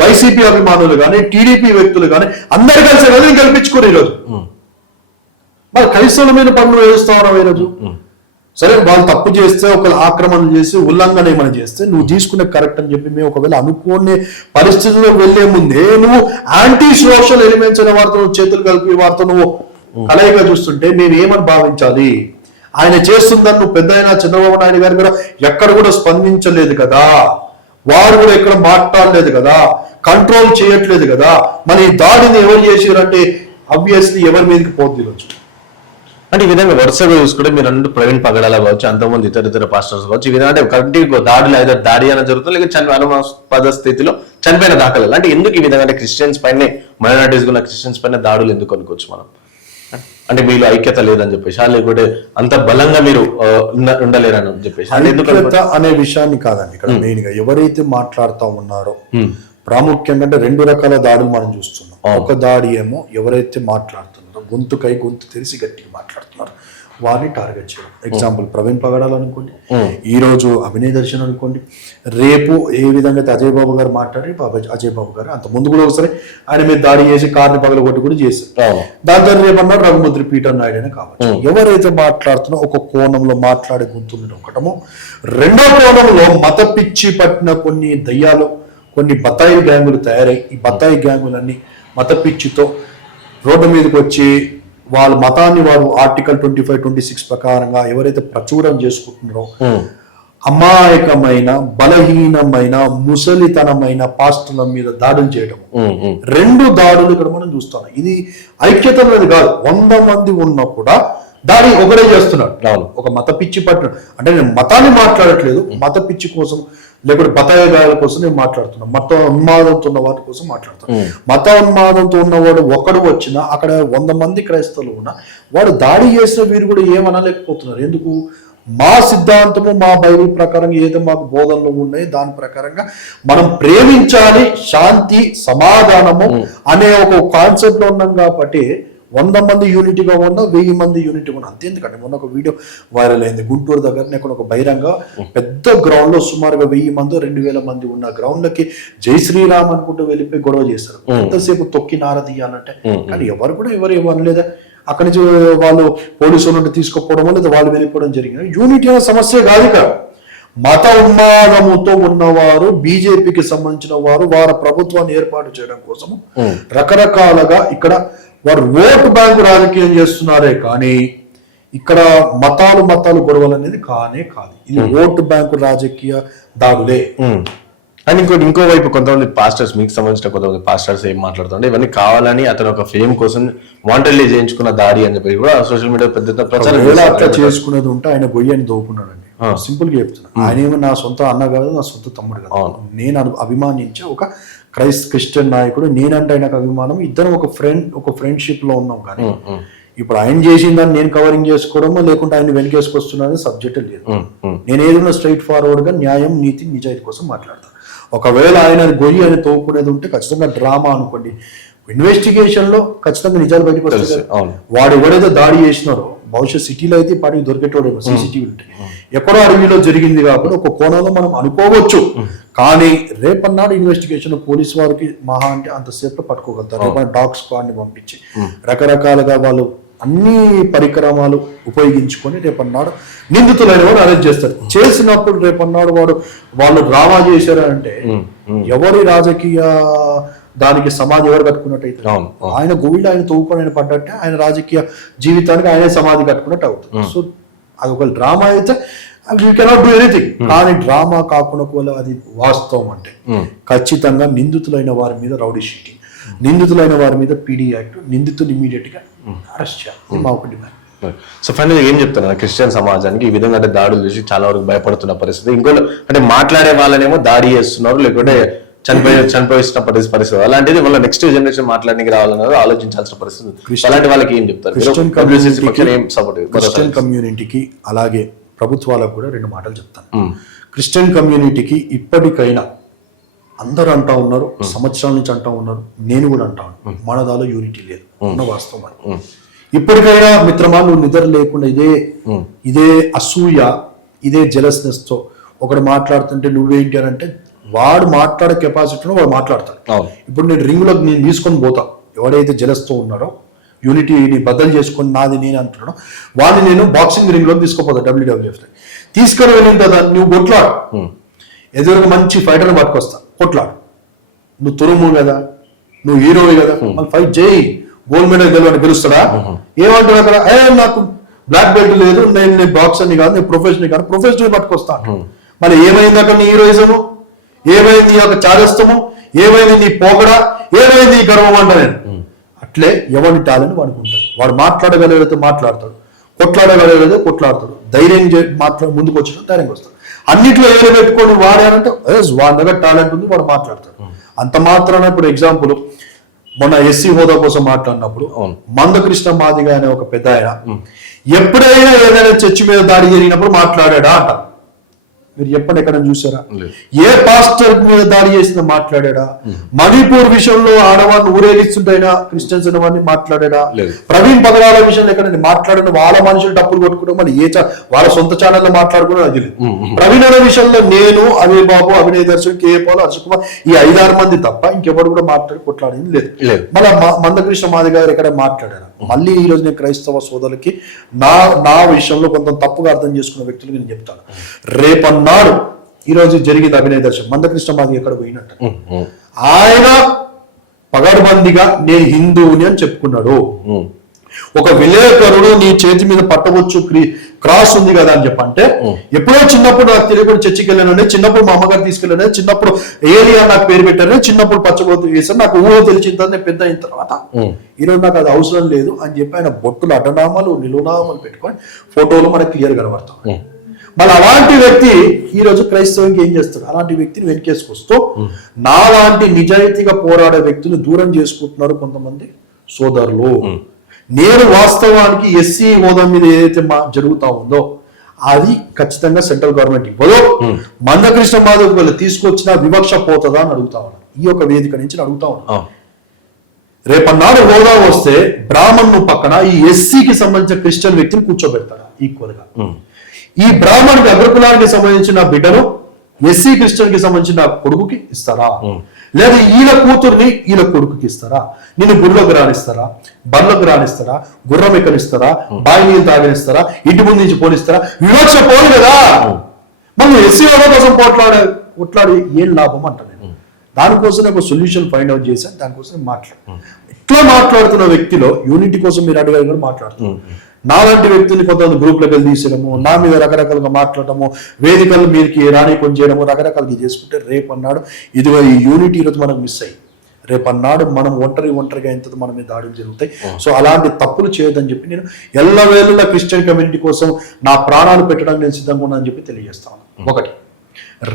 YCP అభిమానులు కానీ TDP వ్యక్తులు కానీ అందరు కలిసి రోజుని కల్పించుకోరు ఈరోజు. మరి క్రైస్తవుల మీద పన్ను వేస్తా ఉన్నావు ఈరోజు. సరే వాళ్ళు తప్పు చేస్తే ఒకవేళ ఆక్రమణ చేసి ఉల్లంఘన ఏమైనా చేస్తే నువ్వు తీసుకునే కరెక్ట్ అని చెప్పి మేము ఒకవేళ అనుకోని పరిస్థితుల్లో వెళ్లే ముందే నువ్వు యాంటీ సోషల్ ఎలిమెంట్స్ అనే వారితో చేతులు కలిపి వారితో నువ్వు కలయిగా చూస్తుంటే మేము ఏమని భావించాలి? ఆయన చేస్తుందని నువ్వు పెద్ద అయినా చంద్రబాబు నాయుడు గారు కూడా ఎక్కడ కూడా స్పందించలేదు కదా, వారు కూడా ఎక్కడ మాట్లాడలేదు కదా, కంట్రోల్ చేయట్లేదు కదా. మరి ఈ దాడిని ఎవరు చేసారంటే ఆబ్వియస్లీ ఎవరి మీదకి పోద్ది ఈరోజు. అంటే ఈ విధంగా వరుసగా చూసుకుంటే మీరు అన్నట్టు ప్రవీణ్ పగడాల కావచ్చు, అంతకుముందు ఇతర పాస్టర్స్ కావచ్చు, ఈ విధంగా అంటే కంటిన్యూ దాడులు అయితే దాడి అనేది జరుగుతుంది, లేక అనుమానాస్పద స్థితిలో చనిపోయిన దాఖలాలు. అంటే ఎందుకు ఈ విధంగా అంటే క్రిస్టియన్స్ పైన మైనారిటీస్ ఉన్న క్రిస్టియన్స్ పైన దాడులు ఎందుకు అనుకోవచ్చు మనం? అంటే మీలో ఐక్యత లేదని చెప్పేసి, లేకపోతే అంత బలంగా మీరు ఉండలేరని చెప్పేసి ఐక్యత అనే విషయాన్ని కాదండి ఇక్కడ మెయిన్ గా ఎవరైతే మాట్లాడుతూ ఉన్నారో ప్రాముఖ్యంగా అంటే రెండు రకాల దాడులు మనం చూస్తున్నాం. ఒక దాడి ఏమో ఎవరైతే మాట్లాడుతున్నారో గొంతుకై గొంతు తెలిసి గట్టిగా మాట్లాడుతున్నారు వారిని టార్గెట్ చేయడం. ఎగ్జాంపుల్ ప్రవీణ్ పగడాలు అనుకోండి, ఈ రోజు అభినయ్ దర్శన్ అనుకోండి, రేపు ఏ విధంగా అయితే అజయ్ బాబు గారు మాట్లాడి అజయ్ బాబు గారు అంత ముందు కూడా ఒకసారి ఆయన మీద దాడి చేసి కార్ని పగలగొట్టి కూడా చేశారు. దాంతో రేపు అన్నారు రఘుమంత్రి పీటర్ నాయుడు అనే కావచ్చు. ఎవరైతే మాట్లాడుతున్నా ఒక కోణంలో మాట్లాడే గొంతులు ఒకటము, రెండో కోణంలో మత పిచ్చి పట్టిన కొన్ని దయ్యాలు, కొన్ని బత్తాయి గ్యాంగులు తయారై ఈ బత్తాయి గ్యాంగులన్నీ మత పిచ్చితో రోడ్డు మీదకి వచ్చి వాళ్ళ మతాన్ని వారు ఆర్టికల్ 25, 26 ప్రకారంగా ఎవరైతే ప్రచురం చేసుకుంటున్నారో అమాయకమైన బలహీనమైన ముసలితనమైన పాస్టర్ల మీద దాడులు చేయడం. రెండు దాడులు ఇక్కడ మనం చూస్తాం. ఇది ఐక్యత అనేది కాదు. 100 మంది ఉన్నా కూడా దాడి ఒకడే చేస్తున్నాడు. ఒక మత పిచ్చి పట్టిన అంటే నేను మతాన్ని మాట్లాడట్లేదు, మత పిచ్చి కోసం లేకపోతే బతాయిగాయల కోసం నేను మాట్లాడుతున్నాను, మత ఉన్మాదంతో ఉన్న వాటి కోసం మాట్లాడుతున్నాను. మత ఉన్మాదంతో ఉన్నవాడు ఒకడు వచ్చినా అక్కడ 100 మంది క్రైస్తవులు ఉన్నా వాడు దాడి చేసిన వీరు కూడా ఏమనలేకపోతున్నారు. ఎందుకు? మా సిద్ధాంతము మా బైబిల్ ప్రకారం ఏదో మాకు బోధనలు ఉన్నాయి దాని ప్రకారంగా మనం ప్రేమించాలి, శాంతి సమాధానము అనే ఒక కాన్సెప్ట్ లో ఉన్నాం కాబట్టి 100 మంది యూనిటీగా ఉన్నా 1000 మంది యూనిటీ ఉన్నా అంతే. ఎందుకంటే మొన్న ఒక వీడియో వైరల్ అయింది గుంటూరు దగ్గర ఎక్కడ ఒక బహిరంగ పెద్ద గ్రౌండ్ లో సుమారుగా 1000 మంది 2000 మంది ఉన్న గ్రౌండ్ లకి జై శ్రీరామ్ అనుకుంటూ వెళ్ళిపోయి గొడవ చేస్తారు. ఎంతసేపు తొక్కి నారదీయాలంటే కానీ ఎవరు కూడా ఎవరు ఏమనలేదా? అక్కడి నుంచి వాళ్ళు పోలీసుల నుండి తీసుకుపోవడం లేదా వాళ్ళు వెళ్ళిపోవడం జరిగింది. యూనిటీ అనే సమస్య కాదు ఇక్కడ. మత ఉన్మాదముతో ఉన్నవారు బీజేపీకి సంబంధించిన వారు వారి ప్రభుత్వాన్ని ఏర్పాటు చేయడం కోసము రకరకాలుగా ఇక్కడ వారు ఓటు బ్యాంకు రాజకీయం చేస్తున్నారే కానీ ఇక్కడ మతాలు గొడవలు అనేది కానే కాదు. ఇది ఓటు బ్యాంకు రాజకీయ దాడులే. అండ్ ఇంకో వైపు కొంతమంది పాస్టర్స్, మీకు సంబంధించిన కొంతమంది పాస్టర్స్ ఏం మాట్లాడుతుంటే ఇవన్నీ కావాలని అతను ఒక ఫేమ్ కోసం వాంటెడ్లీ చేయించుకున్న దాడి అని చెప్పి కూడా సోషల్ మీడియా పెద్ద ప్రచారం అట్లా చేసుకునేది ఉంటే ఆయన గొయ్యని దోపుకున్నాడండి. సింపుల్ గా చెప్తున్నా, ఆయన ఏమో నా సొంత అన్న కాదు, నా సొంత తమ్ముడు కాదు. నేను అభిమానించే ఒక క్రిస్టియన్ నాయకుడు, నేనంటే ఆయనకు అభిమానం. ఇద్దరం ఒక ఫ్రెండ్షిప్ లో ఉన్నాం. కానీ ఇప్పుడు ఆయన చేసిన దాన్ని నేను కవరింగ్ చేసుకోవడమో లేకుంటే ఆయన వెనకేసుకొస్తున్నా సబ్జెక్ట్ లేదు. నేను ఏదైనా స్ట్రైట్ ఫార్వర్డ్ గా న్యాయం నీతి నిజాయితీ కోసం మాట్లాడతాను. ఒకవేళ ఆయన గొయ్యి అని తోపుకునేది ఉంటే ఖచ్చితంగా డ్రామా అనుకోండి, ఇన్వెస్టిగేషన్ లో ఖచ్చితంగా నిజాలు బయటకు వస్తాయి. వాడు ఎవరైతే దాడి చేసినారో బహుశా సిటీలో అయితే పాటికి దొరికేటోడేమో, సీసీటీవీ ఉంటాయి. ఎక్కడో అడవిలో జరిగింది కాబట్టి ఒక కోణంలో మనం అనుకోవచ్చు. కానీ రేపన్నాడు ఇన్వెస్టిగేషన్ పోలీసు వారికి మహా అంటే అంతసేపు పట్టుకోగలుగుతారు. రేపన్నా డాగ్ స్క్వాడ్ ని పంపించి రకరకాలుగా వాళ్ళు అన్ని పరికరమాలు ఉపయోగించుకొని రేపన్నాడు నిందితులైన వాడు అరెస్ట్ చేస్తారు. చేసినప్పుడు రేపన్నాడు వాళ్ళు డ్రామా చేశారు అంటే ఎవరి రాజకీయ దానికి సమాధి ఎవరు కట్టుకున్నట్టయితే ఆయన గోవిల్డ్ ఆయన తవ్వుకొని ఆయన పడ్డట్టే ఆయన రాజకీయ జీవితానికి ఆయనే సమాధి కట్టుకున్నట్టు అవుతుంది. సో అది ఒక డ్రామా అయితే యూ కెనాట్ డూ ఎనీథింగ్. కానీ డ్రామా కాకుండా అది వాస్తవం అంటే ఖచ్చితంగా నిందితులైన వారి మీద రౌడీ షీటింగ్, నిందితులైన వారి మీద పీడీ యాక్ట్, నిందితులు ఇమీడియట్ గా అరెస్ట్ చేయాలి. మా ఒక డిమాండ్. సో ఫైనల్ ఏం చెప్తున్నా క్రిస్టియన్ సమాజానికి ఈ విధంగా అంటే దాడులు చూసి చాలా వరకు భయపడుతున్న పరిస్థితి. ఇంకోటి అంటే మాట్లాడే వాళ్ళనేమో దాడి చేస్తున్నారు, లేకుంటే చనిపోయిస్తున్న పరిస్థితి. అలాంటిది వాళ్ళ నెక్స్ట్ జనరేషన్ మాట్లాడడానికి రావాలన్నది ఆలోచించాల్సిన పరిస్థితి. అలాంటి వాళ్ళకి ఏం చెప్తారు? క్రిస్టియన్ కమ్యూనిటీకి అలాగే ప్రభుత్వాలకు కూడా 2 మాటలు చెప్తాను. క్రిస్టియన్ కమ్యూనిటీకి ఇప్పటికైనా అందరూ అంటా ఉన్నారు, సంవత్సరాల నుంచి అంటా ఉన్నారు, నేను కూడా అంటా ఉన్నాను, మనదాలో యూనిటీ లేదు ఉన్న వాస్తవం. ఇప్పటికైనా మిత్రమా నువ్వు నిద్ర లేకుండా ఇదే అసూయ, ఇదే జెలస్నెస్ తో ఒకడు మాట్లాడుతుంటే నువ్వేంటి అని అంటే వాడు మాట్లాడే కెపాసిటీలో వాడు మాట్లాడతాడు. ఇప్పుడు నేను రింగ్లో నేను తీసుకొని పోతా, ఎవడైతే జలస్తో ఉన్నాడో యూనిటీని బద్దలు చేసుకొని నాది నేను అంటున్నాడో వాడిని నేను బాక్సింగ్ రింగ్లో తీసుకుపోతా, WWF తీసుకొని వెళ్ళిన తర్వాత నువ్వు కొట్లాడు, ఎదురుగా మంచి ఫైటర్ని పట్టుకొస్తా, కొట్లాడు, నువ్వు తురుము కదా, నువ్వు హీరోవి కదా, మళ్ళీ ఫైట్ చేయి, గోల్డ్ మెడల్ గెలుస్తాడా? ఏమంటాడు అక్కడ, నాకు బ్లాక్ బెల్ట్ లేదు, నేను బాక్సర్ని కాదు, నేను ప్రొఫెషనల్ పట్టుకొస్తాను. మళ్ళీ ఏమైంది అక్కడ నీ హీరోయిజము, ఏమైంది నీ యొక్క చాదస్తము, ఏమైంది నీ పోగడ, ఏమైంది నీ గర్వం అంట. నేను అట్లే ఎవరిని టాలెంట్ వాడుకుంటాడు, వాడు మాట్లాడగలిగితే మాట్లాడతాడు, కొట్లాడగలిగితే కొట్లాడతాడు, ధైర్యం ముందుకు వచ్చిన ధైర్యంగా వస్తాడు. అన్నిట్లో ఏదో పెట్టుకొని వాడానంటే వాడి దగ్గర టాలెంట్ ఉంది, వాడు మాట్లాడతాడు. అంత మాత్రాన ఇప్పుడు ఎగ్జాంపుల్ మొన్న ఎస్సీ హోదా కోసం మాట్లాడినప్పుడు మందకృష్ణ మాదిగ అనే ఒక పెద్ద ఆయన ఎప్పుడైనా ఏదైనా చర్చి మీద దాడి జరిగినప్పుడు మాట్లాడా అంట. మీరు చెప్పండి, ఎక్కడ చూసారా? ఏ పాస్టర్ మీద దాడి చేసిన మాట్లాడా? మణిపూర్ విషయంలో ఆడవాళ్ళని ఊరేగిస్తుంటైనా క్రిస్టియన్స్ అనే వాడిని మాట్లాడా? ప్రవీణ్ పగడాల విషయంలో ఎక్కడ మాట్లాడిన వాళ్ళ మనుషులు డబ్బులు కొట్టుకోవడం, మరి వాళ్ళ సొంత ఛానల్లో మాట్లాడుకోవడం అది లేదు. ప్రవీణ్ అనే విషయంలో నేను, అనిల్ బాబు, అభినయ్ దర్శన్, కేపాల్, హర్ష కుమార్, ఈ 5-6 మంది తప్ప ఇంకెవరు కూడా కొట్లాడింది లేదు. మళ్ళీ మందకృష్ణ మాది గారు ఎక్కడ మాట్లాడారు? మళ్ళీ ఈ రోజు నేను క్రైస్తవ సోదరులకి నా విషయంలో కొంత తప్పుగా అర్థం చేసుకున్న వ్యక్తులు నేను చెప్తాను. రేపన్నాడు ఈరోజు జరిగింది అభినయ దర్శనం, మందకృష్ణ మాది ఎక్కడ పోయినట్టు ఆయన పగడ్బందీగా నేను హిందువుని అని చెప్పుకున్నాడు. ఒక విలేకరుడు నీ చేతి మీద పట్టవచ్చు క్రాస్ ఉంది కదా అని చెప్పంటే, ఎప్పుడో చిన్నప్పుడు నాకు తెలియకుండా చర్చికి వెళ్ళానని, చిన్నప్పుడు మా అమ్మగారు తీసుకెళ్ళాను, చిన్నప్పుడు ఏలియా నాకు పేరు పెట్టాను, చిన్నప్పుడు పచ్చబోతు వేసాను, నాకు ఊహ తెలిసిన నేను పెద్ద అయిన తర్వాత ఈరోజు నాకు అది అవసరం లేదు అని చెప్పి ఆయన బొట్టులు అడ్డనామాలు నిలునామాలు పెట్టుకొని ఫోటోలు మనకు క్లియర్ కనబడతాం. మళ్ళీ అలాంటి వ్యక్తి ఈ రోజు క్రైస్తవంకి ఏం చేస్తాడు? అలాంటి వ్యక్తిని వెనకేసుకొస్తూ నాలాంటి నిజాయితీగా పోరాడే వ్యక్తులు దూరం చేసుకుంటున్నారు కొంతమంది సోదరులు. నేను వాస్తవానికి ఎస్సీ హోదా మీద ఏదైతే జరుగుతా ఉందో అది ఖచ్చితంగా సెంట్రల్ గవర్నమెంట్ ఇవ్వదో, మందకృష్ణ మాధవ్ వీళ్ళు తీసుకొచ్చిన వివక్ష పోతుందా అని అడుగుతా ఉన్నాను. ఈ యొక్క వేదిక నుంచి అడుగుతా ఉన్నాను. రేపన్నాడు హోదా వస్తే బ్రాహ్మణ్ పక్కన ఈ ఎస్సీకి సంబంధించిన క్రిస్టియన్ వ్యక్తిని కూర్చోబెడతాడు ఈక్వల్ గా. ఈ బ్రాహ్మణ్కి అగ్రకులానికి సంబంధించిన బిడ్డను ఎస్సీ క్రిస్టియన్ కి సంబంధించిన కొడుకుకి ఇస్తారా? లేదా ఈయన కూతుర్ని ఈయన కొడుకుకి ఇస్తారా? నేను గుళ్ళకు రానిస్తారా? బర్లకు రానిస్తారా? గుర్రం ఎక్కనిస్తారా? బావి నీళ్ళు తాగనిస్తారా? ఇంటి ముందు నుంచి పోనిస్తారా? వివక్ష పోదు కదా. మనం ఎస్సీ వాళ్ళ కోసం కొట్లాడి ఏం లాభం అంట. నేను దానికోసం ఒక సొల్యూషన్ ఫైండ్ అవుట్ చేశాను, దానికోసం ఇట్లా మాట్లాడుతున్న వ్యక్తిలో యూనిటీ కోసం మీరు అడిగారు కూడా మాట్లాడుతున్నారు. నాలాంటి వ్యక్తుల్ని కొంతమంది గ్రూప్లకు వెళ్ళి తీసేయడము, నా మీద రకరకాలుగా మాట్లాడటము, వేదికలు మీదకి రానికొని చేయడము, రకరకాలుగా చేసుకుంటే రేపన్నాడు ఇదిగో ఈ యూనిటీ ఈరోజు మనకు మిస్ అయ్యి రేపన్నాడు మనం ఒంటరిగా ఎంత మన మీద దాడులు జరుగుతాయి. సో అలాంటి తప్పులు చేయొద్దని చెప్పి నేను ఎల్లవేళలా క్రిస్టియన్ కమ్యూనిటీ కోసం నా ప్రాణాలు పెట్టడానికి నేను సిద్ధంగా ఉన్నానని చెప్పి తెలియజేస్తాను. ఒకటి.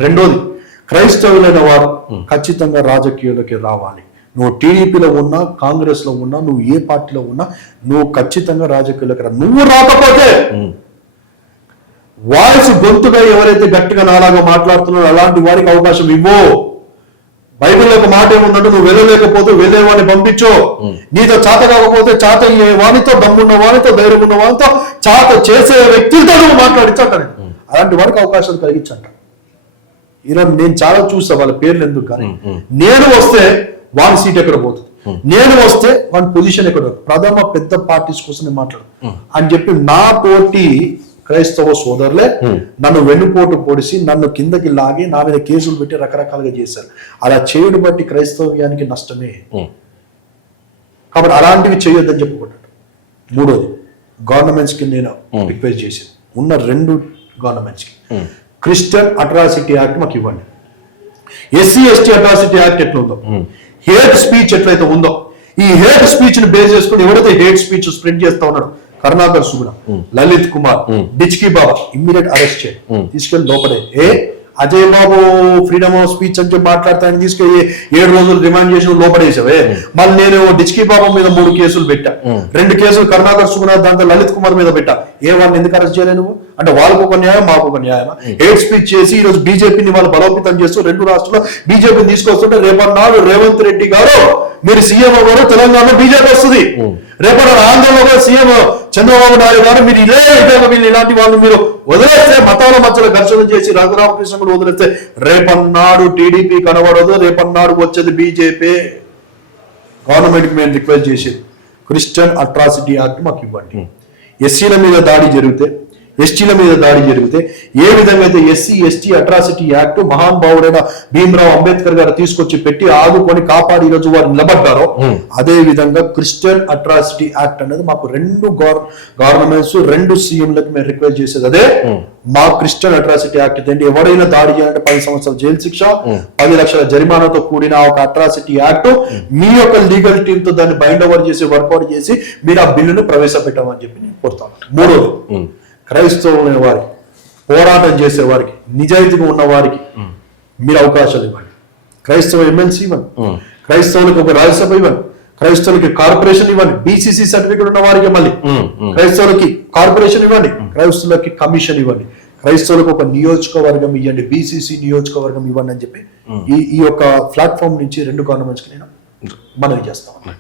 రెండోది, క్రైస్తవులైన వారు ఖచ్చితంగా రాజకీయాల్లోకి రావాలి. నువ్వు టీడీపీలో ఉన్నా, కాంగ్రెస్ లో ఉన్నా, నువ్వు ఏ పార్టీలో ఉన్నా నువ్వు ఖచ్చితంగా రాజకీయాల్లోకి రా. నువ్వు రాకపోతే వాయిస్ గొంతుగా ఎవరైతే గట్టిగా నాలాగా మాట్లాడుతున్నారో అలాంటి వారికి అవకాశం ఇవ్వు. బైబిల్లో ఒక మాట ఏముందంటే, నువ్వు వెళ్ళలేకపోతే వెళ్ళేవాడిని పంపించు, నీతో చేత కాకపోతే చేత వానితో, దమ్మున్న వానితో, ధైర్యం ఉన్న వానితో, చేత చేసే వ్యక్తితో నువ్వు మాట్లాడించంట. అలాంటి వారికి అవకాశాలు కలిగించంట. ఈరోజు నేను చాలా చూస్తా, వాళ్ళ పేర్లు ఎందుకు కానీ, నేను వస్తే వాని సీట్ ఎక్కడ పోతుంది, నేను వస్తే వాని పొజిషన్ ఎక్కడ, ప్రథమ పెద్ద పార్టీస్ కోసం నేను మాట్లాడు అని చెప్పి నా తోటి క్రైస్తవ సోదరులే నన్ను వెన్నుపోటు పొడిసి నన్ను కిందకి లాగి నా మీద కేసులు పెట్టి రకరకాలుగా చేశారు. అలా చేయడం బట్టి క్రైస్తవ్యానికి నష్టమే. కాబట్టి అలాంటివి చేయొద్దని చెప్పుకుంటాడు. మూడోది, గవర్నమెంట్స్ కి నేను రిక్వెస్ట్ చేసేది, ఉన్న 2 గవర్నమెంట్స్ కి క్రిస్టియన్ అట్రాసిటీ యాక్ట్ మాకు ఇవ్వండి. ఎస్సీ ఎస్టీ అట్రాసిటీ యాక్ట్ ఎట్లా ఉందో, హేట్ స్పీచ్ ఎట్లయితే ఉందో, ఈ హేట్ స్పీచ్ ని బేస్ చేసుకుని ఎవరైతే హేట్ స్పీచ్ స్ప్రెడ్ చేస్తా ఉన్నాడు, కరుణాకర్ సుగుణ, లలిత్ కుమార్, డిచ్కీ బాబా ఇమ్మీడియట్ అరెస్ట్ చేయండి, తీసుకెళ్లి లోపడే. అజయ్ బాబు ఫ్రీడమ్ ఆఫ్ స్పీచ్ అని చెప్పి మాట్లాడతాను తీసుకెళ్లి 7 రోజులు రిమాండ్ చేసి లోపడేసావే. మళ్ళీ నేను డిచ్కీ బాబా మీద 3 కేసులు పెట్టా, 2 కేసులు కరుణాకర్ సుగుణ, దాంతో లలిత్ కుమార్ మీద పెట్టా. వాళ్ళని ఎందుకు అరెస్ట్ చేయలేదు నువ్వు? అంటే వాళ్ళకు ఒక న్యాయం, మాకు ఒక న్యాయమా? హేట్ స్పీచ్ చేసి ఈ రోజు బీజేపీని వాళ్ళు బలోపేతం చేస్తూ 2 రాష్ట్రాల్లో బీజేపీని తీసుకొస్తుంటే రేపన్నాడు రేవంత్ రెడ్డి గారు మీరు సీఎం అవ్వరు, తెలంగాణలో బీజేపీ వస్తుంది. రేపటి ఆంధ్రలో సీఎం చంద్రబాబు నాయుడు గారు మీరు ఇదే విధంగా వీళ్ళు ఇలాంటి వాళ్ళు మీరు వదిలేస్తే, మతాల మధ్యలో ఘర్షణ చేసి రఘురామకృష్ణుడు వదిలేస్తే రేపన్నాడు టీడీపీ కనబడదు, రేపన్నాడు వచ్చేది బీజేపీ. గవర్నమెంట్కి మేము రిక్వెస్ట్ చేసేది క్రిస్టియన్ అట్రాసిటీ యాక్ట్ మాకు ఇవ్వండి. ఎస్సీల మీద దాడి జరిగితే, ఎస్టీల మీద దాడి జరిగితే ఏ విధంగా అయితే ఎస్సీ ఎస్టీ అట్రాసిటీ యాక్ట్ మహానుభావుడైన భీమ్రావ్ అంబేద్కర్ గారు తీసుకొచ్చి పెట్టి ఆదుకొని కాపాడి ఈరోజు వారు నిలబడ్డారో, అదే విధంగా క్రిస్టియన్ అట్రాసిటీ యాక్ట్ అనేది మాకు రెండు గవర్నమెంట్స్, రెండు సీఎంలకు మేము రిక్వెస్ట్ చేసేది అదే, మా క్రిస్టియన్ అట్రాసిటీ యాక్ట్ ఏంటి, ఎవరైనా దాడి చేయాలంటే 10 సంవత్సరాల జైలు శిక్ష, 10 లక్షల జరిమానాతో కూడిన ఒక అట్రాసిటీ యాక్ట్, మీ యొక్క లీగల్ టీమ్ తో దాన్ని బైండ్ ఓవర్ చేసి వర్కౌట్ చేసి మీరు ఆ బిల్లును ప్రవేశపెట్టామని చెప్పి నేను కోరుతాను. మూడోది, క్రైస్తవులైన వారికి, పోరాటం చేసే వారికి, నిజాయితీగా ఉన్న వారికి మీరు అవకాశాలు ఇవ్వండి. క్రైస్తవ ఎమ్మెల్సీ ఇవ్వండి, క్రైస్తవులకు ఒక రాజ్యసభ ఇవ్వండి, క్రైస్తవులకి కార్పొరేషన్ ఇవ్వండి, బీసీసీ సర్టిఫికేట్ ఉన్న వారికి మళ్ళీ క్రైస్తవులకి కార్పొరేషన్ ఇవ్వండి, క్రైస్తవులకి కమిషన్ ఇవ్వండి, క్రైస్తవులకు ఒక నియోజకవర్గం ఇవ్వండి, బీసీసీ నియోజకవర్గం ఇవ్వండి అని చెప్పి ఈ యొక్క ప్లాట్ఫామ్ నుంచి రెండు గవర్నమెంట్స్కి నేను మనవి చేస్తాను.